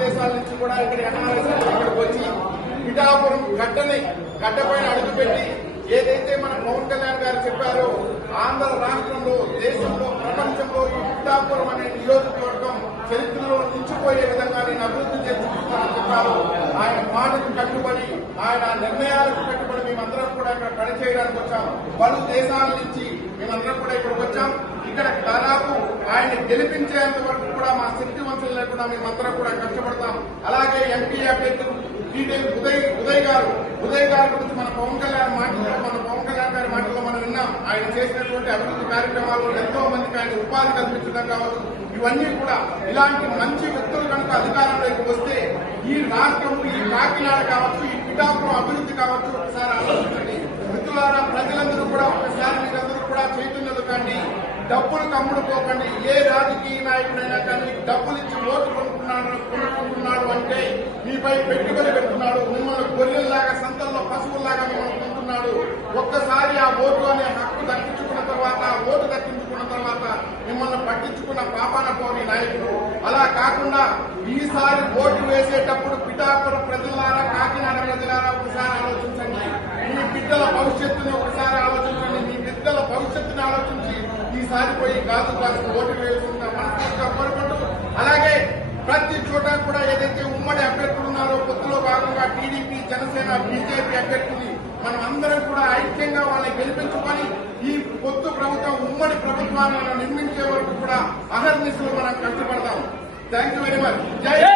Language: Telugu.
దేశాల నుంచి కూడా ఇక్కడ ఎన్ఆర్ఎస్ ఇక్కడికి వచ్చి పిఠాపురం గడ్డని గడ్డపైన అడుగుపెట్టి ఏదైతే మన పవన్ కళ్యాణ్ గారు చెప్పారో ఆంధ్ర రాష్ట్రంలో దేశంలో ప్రపంచంలో ఈ పిఠాపురం అనే నియోజకవర్గం చరిత్రలో నిలిచిపోయే విధంగా నేను అభివృద్ధి చేసి చెప్పారు. ఆయన మాటకు కట్టుబడి ఆయన నిర్ణయాలకు కట్టుబడి మేమందరం కూడా ఇక్కడ పనిచేయడానికి వచ్చాం. పలు దేశాల నుంచి మేమందరం కూడా ఇక్కడికి వచ్చాం. ఇక్కడ దాదాపు ఆయన గెలిపించేంత వరకు కూడా మా శక్తి వంచన లేకుండా మేమందరం కూడా కష్టపడతాం. అలాగే ఎంపీ అభ్యర్థులు టీడీపీ ఉదయ్ ఉదయ్ గారు ఉదయ్ గారి గురించి మన పవన్ కళ్యాణ్ మాటల్లో మన పవన్ కళ్యాణ్ గారి మాటల్లో మనం విన్నాం. ఆయన చేసినటువంటి అభివృద్ధి కార్యక్రమాలు ఎంతో మందికి ఆయన ఉపాధి కల్పించడం కావచ్చు. ఇవన్నీ కూడా ఇలాంటి మంచి వ్యక్తులు కనుక అధికారంలోకి వస్తే ఈ రాష్ట్రం ఈ కాకినాడ కావచ్చు ఈ పిఠాపురం అభివృద్ధి కావచ్చు. ఒకసారి ఆలోచించండి. మిత్రులారా ప్రజలందరూ కూడా ఒకసారి మీరందరూ కూడా చైతన్యులు కండి డబ్బులు కమ్ముడుకోకండి ఏ రాజకీయ నాయకుడైనా కానీ డబ్బులు ఇచ్చి ఓటు కొనుక్కున్నాడు కొనుక్కుంటున్నాడు అంటే మీపై పెట్టుబడి పెడుతున్నాడు. మిమ్మల్ని గొర్రెల్లాగా సంతల్లో పశువుల్లాగా మిమ్మల్ని కొంటున్నాడు ఒక్కసారి ఆ ఓటు అనే హక్కు దక్కించుకున్న తర్వాత ఓటు దక్కించుకున్న తర్వాత మిమ్మల్ని పట్టించుకున్న పాప నాయకుడు అలా కాకుండా ఈసారి ఓటు వేసేటప్పుడు పిఠాపురం ప్రజలారా కాకినాడ ప్రజలారా ఒకసారి ఆలోచించండి. మీ బిడ్డల భవిష్యత్తును ఒకసారి ఆలోచించండి. మీ బిడ్డల భవిష్యత్తుని ఆలోచించి ఈసారి పోయి గాజు గ్లాసు ఓటు వేసుకున్న మనస్ఫూర్తిగా కోరుకుంటూ అలాగే ప్రతి చోట కూడా ఏదైతే ఉమ్మడి అభ్యర్థులు ఉన్నారో పొత్తులో భాగంగా టీడీపీ జనసేన బీజేపీ అభ్యర్థుల్ని మనం అందరం కూడా ఐక్యంగా వాళ్ళని గెలిపించుకొని పొత్తు ప్రభుత్వం ఉమ్మడి ప్రభుత్వాన్ని నిర్మించే వరకు కూడా అహర్నిశలు మనం కష్టపడతాం. థ్యాంక్ యూ వెరీ మచ్ జై